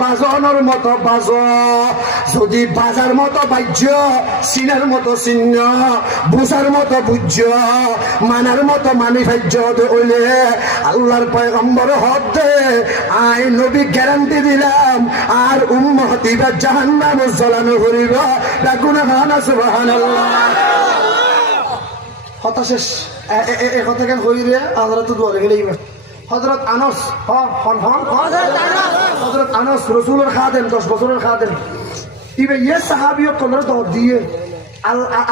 বাজনের মতো বাজ, যদি বাজার মতো বাজ্য, চিনার মতো চিহ্ন, বুঝার মতো বুঝ, মানার মতো মানি ভাজ্য হইলে আল্লাহর পয়গম্বর হতে আই নবী গ্যারান্টি দিলাম আর উম্মতি বা জাহান্নাম জ্বলানো করিব। ডাকুন হানা সুবহানাল্লাহ। কথা শেষ। এ কথা কেন হইরে আমরা তো দোয়া গেলেই হযরত আনাস হযরত আনাস রাসূলের খাদেম 10 বছরের খাদেম ইবে ইয়ে সাহাবীও কোনরে দাওয়াত দিয়ে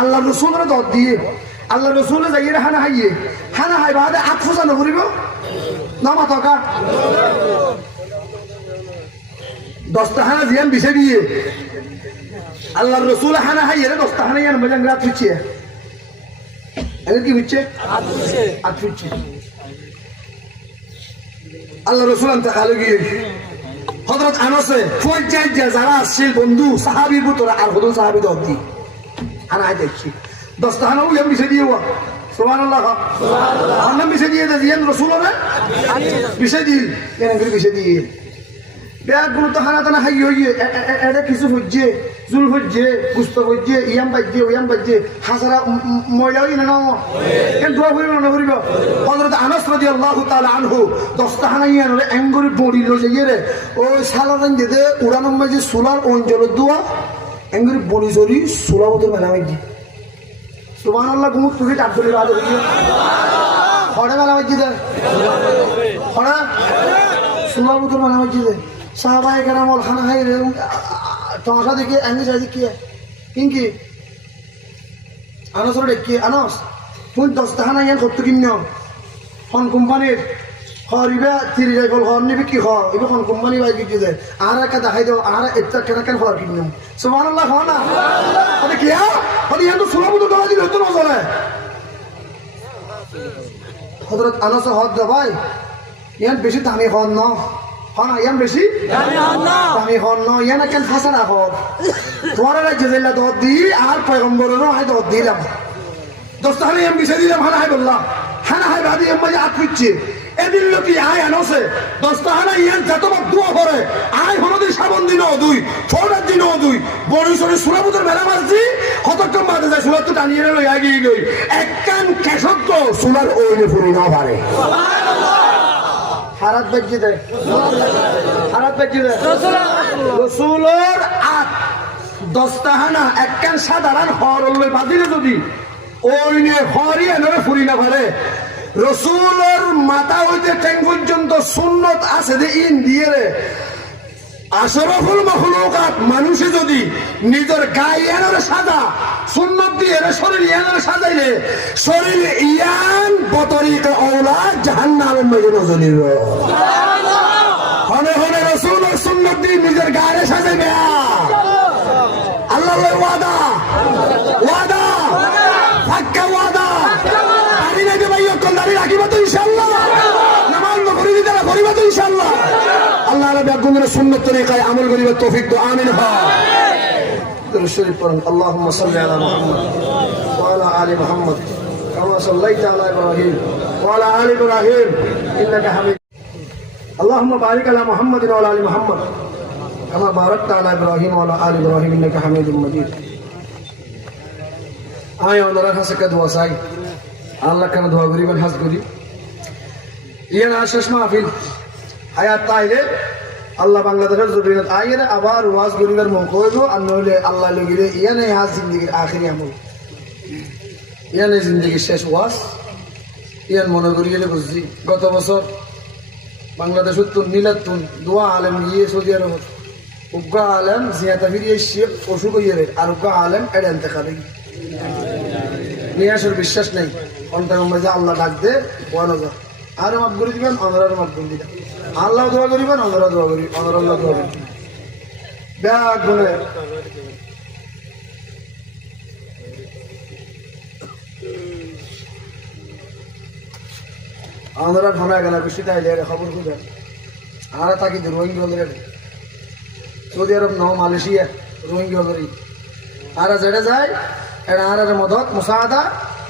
আল্লাহ রাসূলের দাওয়াত দিয়ে আল্লাহ রাসূলে যাইরে হানা হাই বাদে আতফুজা নকরিব না মাতকা 10টা হানা জিয়ান বিছে দিয়ে আল্লাহ রাসূল হানা হাইরে 10টা হানা ইয়ান মজাং রাত হচ্ছে আগে কি হচ্ছে আত হচ্ছে আল্লাহ রাসূল আনতে গিয়ে হযরত আনাসে পর্যায় যারা আসছিল বন্ধু সাহাবীর ভিতরে আর হদল সাহাবী দৌদি আনা দেখছি 10টা হানা ওই বিছে দিয়ে সুবহানাল্লাহ সুবহানাল্লাহ আল্লাহ বিছে দিয়ে দেন রাসূলরে বিছে দিল কেন করে বিছে দিয়ে ব্যাগগুলো তো হানা টানা হাই হইয়ে এটা কিছু হচ্ছে জুল হচ্ছে গুস্ত হচ্ছে ইয়াম বাজছে হাসারা ময়লা হই না কেন দোয়া করিব না করিব হযরত আনাস রাদিয়াল্লাহু তাআলা আনহু 10টা হানা ইয়ারে এঙ্গরি বডি লয়ে গিয়ে ওই সালাদান যেতে উড়ানোর মাঝে সোলার অঞ্চল দোয়া এঙ্গরি বডি সরি সোলা মতো মেলা হইছে সুবহানাল্লাহ গুমুত তুই তাবদুল বাদ হইছে খড়া মেলা হইছে দে খড়া সোলা মতো মেলা হইছে সাহাবায়ে কেরাম খানা খাই তমাশা দেখে আমি যাই দেখিয়ে কিনকি আনাসর দেখিয়ে আনাস তুই 10টা হানা ইয়ান করতে কিন হন কোম্পানির হরিবা 30 যাই বল হর নিবি কি হর এবার হন কোম্পানি বাই কি যায় আর একটা দেখাই দাও আর একটা কেন হর কিন সুবহানাল্লাহ হয় না আরে কি আরে ইয়ান তো সুলাম তো দাও দিল তো না চলে হযরত আনাস হদ দা ভাই ইয়ান বেশি দামি হন না হনা ইয়াম বেশি দামি হন ন ইয়ানা কেন ফাঁসা না হন তোমার রাজ্যে জেলা দত দি আর পয়গম্বরেরও হাই দত দিলাম 10টা হানা ইয়াম বিছে দিলাম হানা হাই বললাম হানা হাই বাদি ইয়াম মাঝে আত খুঁজছে এদিন লোক আয় আনছে 10টা হানা ইয়ান যতবার দোয়া করে আয় হনদিন সাবন দিন দুই ছোটার দিন দুই বরিশরে সুরাপুতের মেলা মারছি কতক্ষণ বাদে যায় সুরাত তো টানিয়ে লই আগিয়ে গই এক কান কেশত্ব সুরার ওইলে ফুরি না পারে হারাত বাজ্যে দেয় হারাত বাজ্যে দেয় রসুলের আত 10টা হানা একখান সাধারণ হরলে বাদিলে যদি ওই নিয়ে হরি এনে ফুরি না পারে রসুলের মাথা হইতে ট্যাং পর্যন্ত সুন্নত আছে যে ইন দিয়ে রে আশরাফুল মাখলুকাত মানুষে যদি নিজের গায়ে এনে সাজা সুন্নত দিয়ে শরীর ইয়ানের সাজাইলে শরীর ইয়ান বতরিকা ঔলাদ জাহান্নামের মধ্যে নজলিব হনে হনে রাসূলের সুন্নত দিয়ে নিজের গায়ে সাজাইবে আল্লাহর ওয়াদা পাক্কা ওয়াদা আরে নাকি ভাই কোন দাঁড়ি রাখিব তো ইনশাআল্লাহ নামাজ করে দিতে না করিব তো ইনশাআল্লাহ আল্লাহ রাব্বুল আলামিনের সুন্নত তরিকায় আমল করিবার তৌফিক দাও আমিন درود الشريف পড়ুন اللهم صل على محمد وعلى ال محمد كما صليت على ابراهيم وعلى ال ابراهيم انك حميد اللهم بارك على محمد وعلى ال محمد كما باركت على ابراهيم وعلى ال ابراهيم انك حميد مجيد আয় ওনার কাছে দোয়া চাই আল্লাহ কেন দোয়া করিবেন হাজ করি ইয়ানা শেষ মাহফিল আয়াত তাইলে আল্লাহ বাংলাদেশের জমিনত আইয়ের আবার ওয়াজ গরিবের মুখ হইব আর নইলে আল্লাহ লগিরে ইয়ানে হাজ জিন্দগির আখিরি আমল ইয়ানে জিন্দগির শেষ ওয়াজ ইয়ান মনে করি গেলে বুঝছি গত বছর বাংলাদেশ উত্তর নীলাতুন দোয়া আলেম গিয়ে সৌদি আরব উগ্গা আলেম জিয়াতা ফিরিয়ে অসুখ হইয়ে আর উগ্গা আলেম এড়ে আনতে খাবে নিয়াসের বিশ্বাস নেই অন্তর মাঝে আল্লাহ ডাক দে ওয়ানো যা আরো মাফ করে দিবেন অনরারও মাফ করে দিবেন আল্লাহ দোয়া করিবেন অনরা দোয়া করি অনর আল্লাহ দোয়া করি ব্যাগ গুনে আমরা ঘনা গেল বেশি তাইলে খবর খুঁজে আর থাকি রোহিঙ্গা সৌদি আরব ন মালয়েশিয়া রোহিঙ্গা আর যেটা যায় এটা আর মদত মুসাদা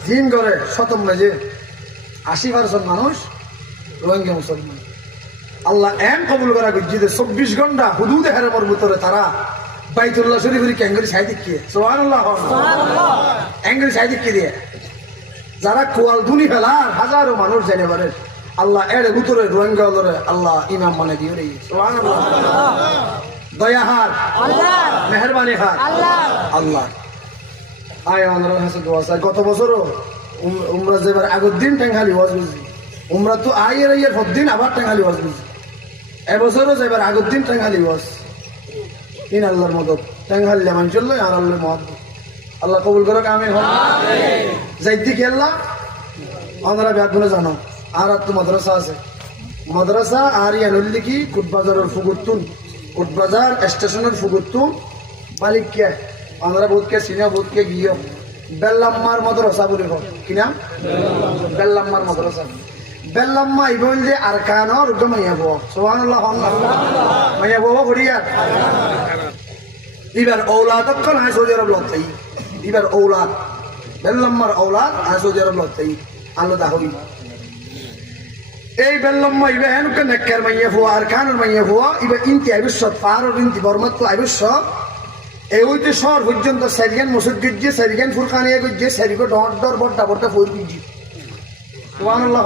জিন করে শতম মেজে 80% মানুষ রোহিঙ্গা মুসলমান আল্লাহ এন কবুল করা গজ্জি যে 24 ঘন্টা হুদুদ হারামের ভিতরে তারা বাইতুল্লাহ শরীফের ক্যাঙ্গরি সাই দিকে সুবহানাল্লাহ সুবহানাল্লাহ ক্যাঙ্গরি সাই দিকে দিয়ে যারা কোয়াল দুনি ফেলার হাজারো মানুষ জানে পারে আল্লাহ এর ভিতরে রোহিঙ্গা ধরে আল্লাহ ইমাম মানে দিয়ে রে সুবহানাল্লাহ দয়াহার আল্লাহ মেহেরবানি হার আল্লাহ আল্লাহ আয় আমাদের কাছে দোয়া চাই গত বছরও উমরা যেবার আগের দিন টেঙ্গালি ওয়াজ বুঝি উমরা তো আয়ের দিন আবার টেঙ্গালি ওয়াজ বুঝি এবছরও যাইবার আগের দিন টেঙ্গালি ওয়াজ ইন আল্লাহর মদত টেঙ্গালি মান চললো আর আল্লাহর মহব্বত আল্লাহ কবুল করুক আমিন যাইতে কি আল্লাহ আমরা ব্যাগুনে জানো আর তো মাদ্রাসা আছে মাদ্রাসা আর ইয়ানুল্লি কি কুটবাজারের ফুগুত্তুন কুটবাজার স্টেশনের ফুগুত্তুন মালিককে আমরা বোধকে সিনা বোধকে গিয়ে বেল্লাম্মার মাদ্রাসা বলি হোক কিনা বেল্লাম্মার মাদ্রাসা বেল্লাম্মা এই বল যে আর কানর মাইয়া বো সুবহানাল্লাহ মাইয়া বো করিয়া এবার ঔলাদ কোন হয় সৌদি আরব লতাই এবার ঔলাদ বেল্লাম্মার ঔলাদ আর সৌদি আরব লতাই আলাদা হই এই বেল্লাম্মা ইবে হেনুকে নেককার মাইয়া বো আর কানর মাইয়া বো ইবে ইনতি আইবসত পারর ইনতি বর্মত আইবসত এই হইতে শহর পর্যন্ত সারিগান মসজিদ গিয়ে সারিগান ফুরকানিয়া গিয়ে সারিগো ডর ডর বড়টা বড়টা ফুল গিয়ে সুবহানাল্লাহ